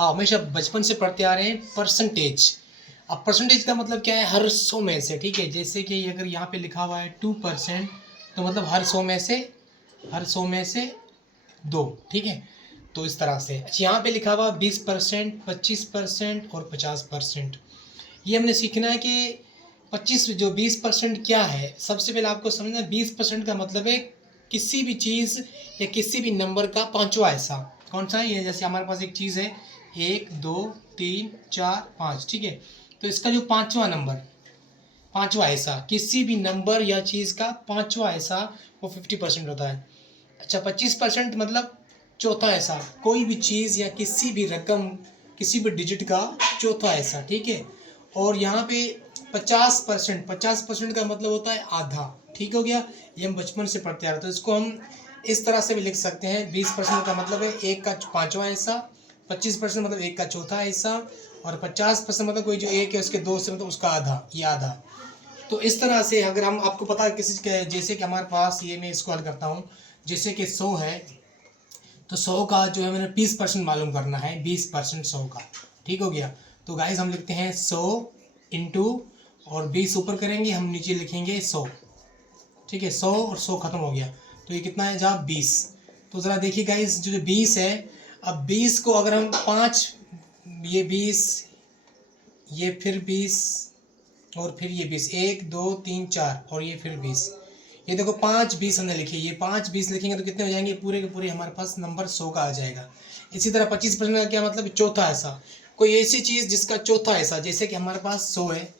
हमेशा बचपन से पढ़ते आ रहे हैं परसेंटेज। अब परसेंटेज का मतलब क्या है, हर 100 में से, ठीक है। जैसे कि अगर यहाँ पे लिखा हुआ है 2%, तो मतलब हर 100 में से, हर 100 में से 2, ठीक है। तो इस तरह से यहाँ पे लिखा हुआ 20%, 25% और 50%। ये हमने सीखना है कि 20% क्या है। सबसे पहले आपको समझना है 20% का मतलब है किसी भी चीज़ या किसी भी नंबर का पांचवा हिस्सा। कौन सा है ये? जैसे हमारे पास एक चीज़ है 1 2 3 4 5, ठीक है। तो इसका जो पांचवा नंबर, पांचवा हिस्सा, किसी भी नंबर या चीज़ का पांचवा हिस्सा, वो 50% होता है। अच्छा, 25% मतलब चौथा हिस्सा, कोई भी चीज़ या किसी भी रकम, किसी भी डिजिट का चौथा हिस्सा, ठीक है। और यहाँ पे 50% का मतलब होता है आधा, ठीक हो गया। ये हम बचपन से पढ़ते आ रहे हैं, तो इसको हम इस तरह से भी लिख सकते हैं। 20% का मतलब है एक का पांचवा हिस्सा, 25% मतलब एक का चौथा हिस्सा, और 50% मतलब कोई जो एक है उसके दो से मतलब उसका आधा, ये आधा। तो इस तरह से अगर हम, आपको पता है किसी के, जैसे कि हमारे पास ये, मैं इसको हल करता हूँ। जैसे कि 100 है, तो 100 का जो है मैंने 20% मालूम करना है, 20% 100 का, ठीक हो गया। तो गाइस हम लिखते हैं 100 इंटू, और 20 ऊपर करेंगे, हम नीचे लिखेंगे 100, ठीक है। 100 और 100 खत्म हो गया, तो ये कितना है जहाँ 20। तो ज़रा देखिए गाइस, जो 20 है, अब 20 को अगर हम 5, ये 20, ये फिर 20, और फिर ये 20, 1 2 3 4, और ये फिर 20, ये देखो 5 20 हमने लिखे। ये 5 20 लिखेंगे तो कितने हो जाएंगे? पूरे के पूरे हमारे पास नंबर 100 का आ जाएगा। इसी तरह 25% का क्या मतलब? चौथा ऐसा, कोई ऐसी चीज़ जिसका चौथा ऐसा, जैसे कि हमारे पास 100 है,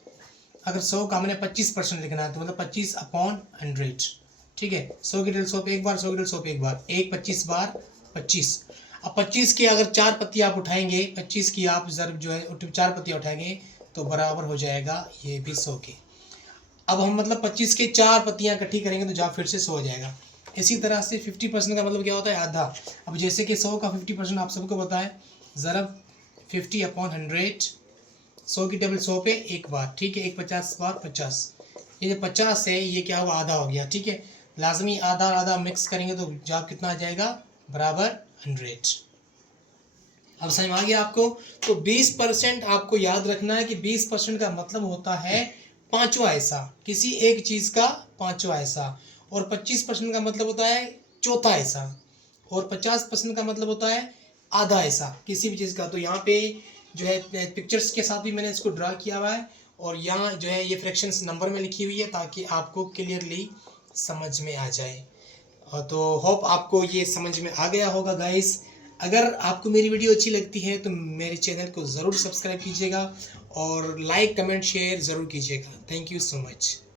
अगर 100 का हमने 25% लिखना है, तो मतलब 25/100, ठीक है। 100 की डेढ़ 100 पे एक बार, 100 की डेढ़ 100 पे एक बार, 25 बार 25। अब 25 की अगर 4 पत्ती आप उठाएंगे, 25 की आप ज़रूर जो है 4 पत्तियाँ उठाएंगे, तो बराबर हो जाएगा ये भी 100 के। अब हम मतलब 25 के 4 पत्तियाँ इकट्ठी करेंगे तो जहाँ फिर से 100 हो जाएगा। इसी तरह से 50% का मतलब क्या होता है? आधा। अब जैसे कि 100 का 50% आप सबको पता है, ज़रा 50/100, 100 की टेबल 100 पे एक बार, ठीक है। एक 50 बार 50, ये जो 50 है ये क्या हुआ? आधा हो गया, ठीक है। लाजमी आधा आधा मिक्स करेंगे तो जवाब कितना आ जाएगा? बराबर 100। अब समझ में आ गया आपको? तो 20% आपको याद रखना है कि 20% का मतलब होता है पांचवा हिस्सा, किसी एक चीज का पांचवा हिस्सा। और 25% का मतलब होता है चौथा हिस्सा। और 50% का मतलब होता है आधा हिस्सा किसी भी चीज का। तो यहाँ पे जो है पिक्चर्स के साथ भी मैंने इसको ड्रा किया हुआ है, और यहाँ जो है ये फ्रैक्शंस नंबर में लिखी हुई है, ताकि आपको क्लियरली समझ में आ जाए। तो होप आपको ये समझ में आ गया होगा गाइस। अगर आपको मेरी वीडियो अच्छी लगती है तो मेरे चैनल को ज़रूर सब्सक्राइब कीजिएगा, और लाइक कमेंट शेयर ज़रूर कीजिएगा। Thank you so much.